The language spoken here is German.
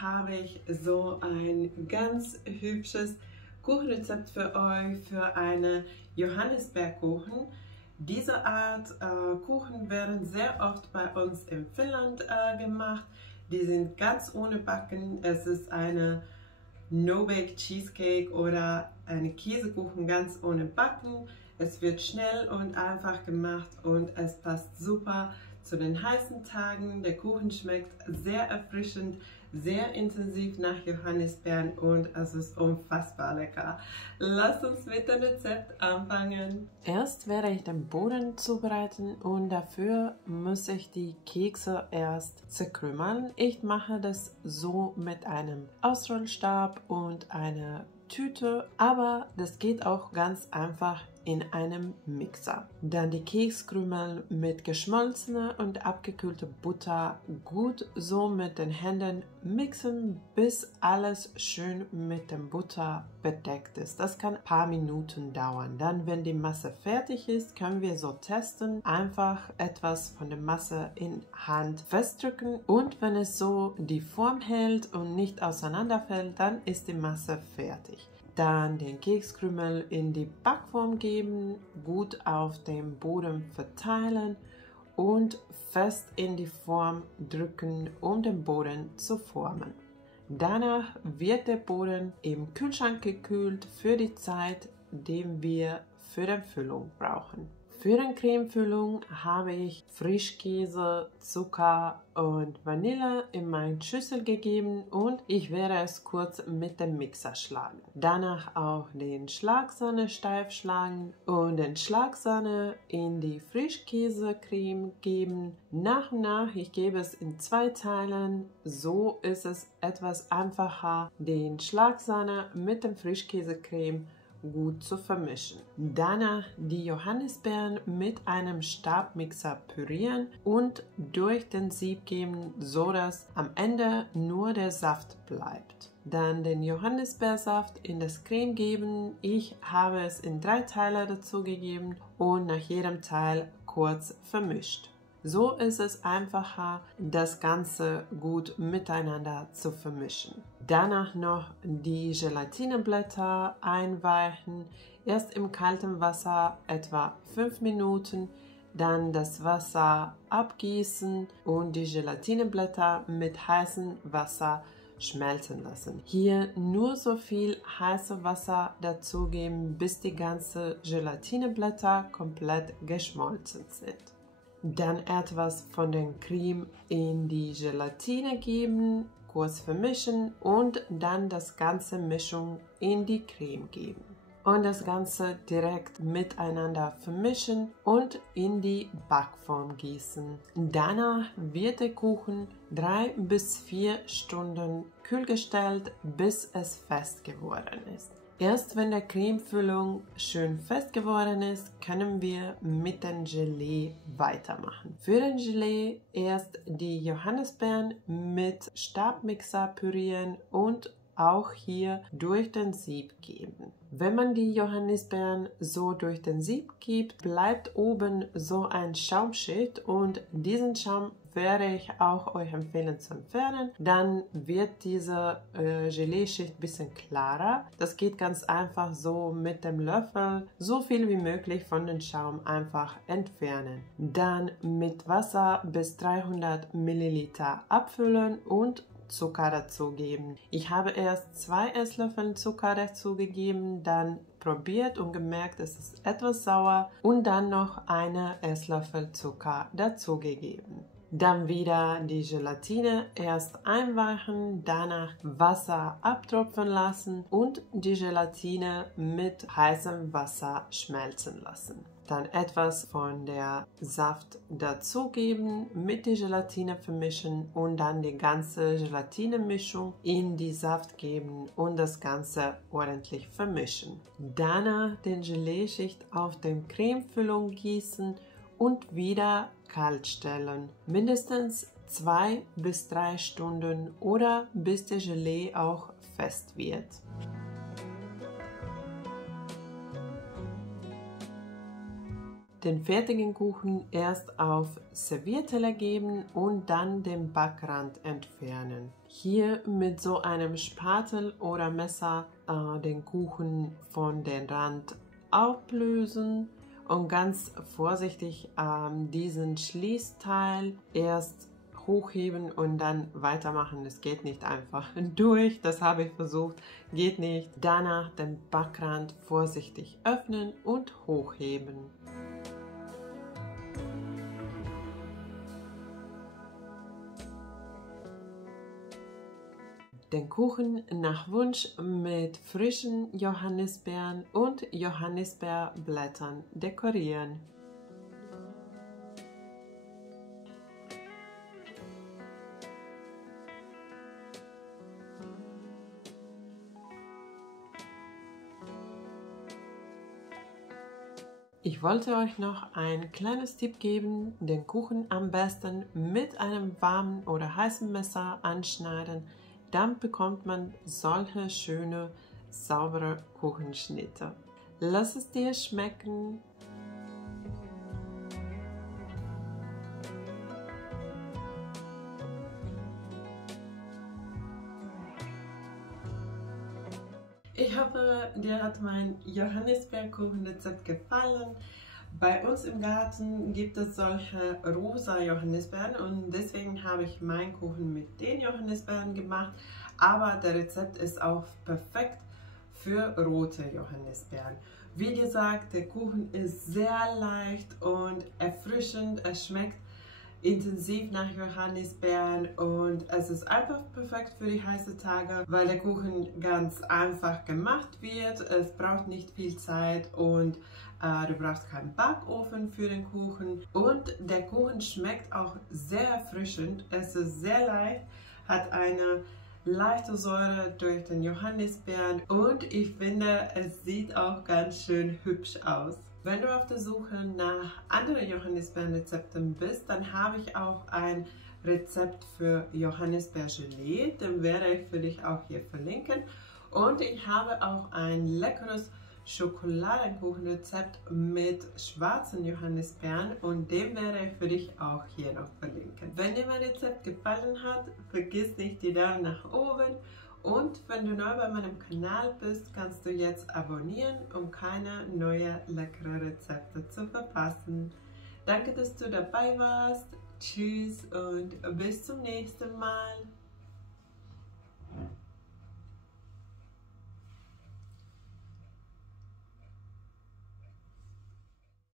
habe ich so ein ganz hübsches Kuchenrezept für euch für eine Johannisbeerkuchen. Diese Art Kuchen werden sehr oft bei uns in Finnland gemacht. Die sind ganz ohne Backen. Es ist eine No-Bake Cheesecake oder eine Käsekuchen ganz ohne Backen. Es wird schnell und einfach gemacht und es passt super zu den heißen Tagen. Der Kuchen schmeckt sehr erfrischend, sehr intensiv nach Johannisbeeren und es ist unfassbar lecker. Lasst uns mit dem Rezept anfangen. Erst werde ich den Boden zubereiten und dafür muss ich die Kekse erst zerkrümeln. Ich mache das so mit einem Ausrollstab und einer Tüte, aber das geht auch ganz einfach in einem Mixer. Dann die Kekskrümel mit geschmolzener und abgekühlter Butter gut so mit den Händen mixen, bis alles schön mit der Butter bedeckt ist. Das kann ein paar Minuten dauern. Dann, wenn die Masse fertig ist, können wir so testen. Einfach etwas von der Masse in Hand festdrücken und wenn es so die Form hält und nicht auseinanderfällt, dann ist die Masse fertig. Dann den Kekskrümel in die Backform geben, gut auf dem Boden verteilen und fest in die Form drücken, um den Boden zu formen. Danach wird der Boden im Kühlschrank gekühlt für die Zeit, die wir für die Füllung brauchen. Für die Cremefüllung habe ich Frischkäse, Zucker und Vanille in meine Schüssel gegeben und ich werde es kurz mit dem Mixer schlagen. Danach auch den Schlagsahne steif schlagen und den Schlagsahne in die Frischkäsecreme geben. Nach und nach, ich gebe es in 2 Teilen, so ist es etwas einfacher, den Schlagsahne mit dem Frischkäsecreme gut zu vermischen. Danach die Johannisbeeren mit einem Stabmixer pürieren und durch den Sieb geben, so dass am Ende nur der Saft bleibt. Dann den Johannisbeersaft in das Creme geben. Ich habe es in 3 Teile dazu gegeben und nach jedem Teil kurz vermischt. So ist es einfacher, das Ganze gut miteinander zu vermischen. Danach noch die Gelatineblätter einweichen, erst im kalten Wasser etwa 5 Minuten, dann das Wasser abgießen und die Gelatineblätter mit heißem Wasser schmelzen lassen. Hier nur so viel heißes Wasser dazugeben, bis die ganzen Gelatineblätter komplett geschmolzen sind. Dann etwas von der Creme in die Gelatine geben, kurz vermischen und dann das ganze Mischung in die Creme geben. Und das Ganze direkt miteinander vermischen und in die Backform gießen. Danach wird der Kuchen 3 bis 4 Stunden kühl gestellt, bis es fest geworden ist. Erst wenn der Cremefüllung schön fest geworden ist, können wir mit dem Gelee weitermachen. Für den Gelee erst die Johannisbeeren mit Stabmixer pürieren und auch hier durch den Sieb geben. Wenn man die Johannisbeeren so durch den Sieb gibt, bleibt oben so ein Schaumschicht und diesen Schaum werde ich auch euch empfehlen zu entfernen. Dann wird diese Gelee-Schicht ein bisschen klarer. Das geht ganz einfach so mit dem Löffel, so viel wie möglich von dem Schaum einfach entfernen. Dann mit Wasser bis 300 Milliliter abfüllen und Zucker dazugeben. Ich habe erst 2 Esslöffel Zucker dazugegeben, dann probiert und gemerkt, es ist etwas sauer und dann noch eine Esslöffel Zucker dazugegeben. Dann wieder die Gelatine erst einweichen, danach Wasser abtropfen lassen und die Gelatine mit heißem Wasser schmelzen lassen. Dann etwas von der Saft dazugeben, mit der Gelatine vermischen und dann die ganze Gelatinemischung in die Saft geben und das Ganze ordentlich vermischen. Danach den Gelee-Schicht auf den Cremefüllung gießen und wieder kalt stellen. Mindestens 2 bis 3 Stunden oder bis der Gelee auch fest wird. Den fertigen Kuchen erst auf Servierteller geben und dann den Backrand entfernen. Hier mit so einem Spatel oder Messer den Kuchen von dem Rand auflösen und ganz vorsichtig diesen Schließteil erst hochheben und dann weitermachen. Es geht nicht einfach durch, das habe ich versucht, geht nicht. Danach den Backrand vorsichtig öffnen und hochheben. Den Kuchen nach Wunsch mit frischen Johannisbeeren und Johannisbeerblättern dekorieren. Ich wollte euch noch ein kleines Tipp geben, den Kuchen am besten mit einem warmen oder heißen Messer anschneiden, dann bekommt man solche schöne, saubere Kuchenschnitte. Lass es dir schmecken! Ich hoffe, dir hat mein Johannisbeerkuchenrezept gefallen. Bei uns im Garten gibt es solche rosa Johannisbeeren und deswegen habe ich meinen Kuchen mit den Johannisbeeren gemacht. Aber der Rezept ist auch perfekt für rote Johannisbeeren. Wie gesagt, der Kuchen ist sehr leicht und erfrischend. Es schmeckt intensiv nach Johannisbeeren und es ist einfach perfekt für die heißen Tage, weil der Kuchen ganz einfach gemacht wird. Es braucht nicht viel Zeit und du brauchst keinen Backofen für den Kuchen und der Kuchen schmeckt auch sehr erfrischend. Es ist sehr leicht, hat eine leichte Säure durch den Johannisbeeren und ich finde, es sieht auch ganz schön hübsch aus. Wenn du auf der Suche nach anderen Johannisbeeren-Rezepten bist, dann habe ich auch ein Rezept für Johannisbeergelee, den werde ich für dich auch hier verlinken. Und ich habe auch ein leckeres Schokoladenkuchenrezept mit schwarzen Johannisbeeren und den werde ich für dich auch hier noch verlinken. Wenn dir mein Rezept gefallen hat, vergiss nicht die Daumen nach oben. Und wenn du neu bei meinem Kanal bist, kannst du jetzt abonnieren, um keine neuen leckeren Rezepte zu verpassen. Danke, dass du dabei warst. Tschüss und bis zum nächsten Mal.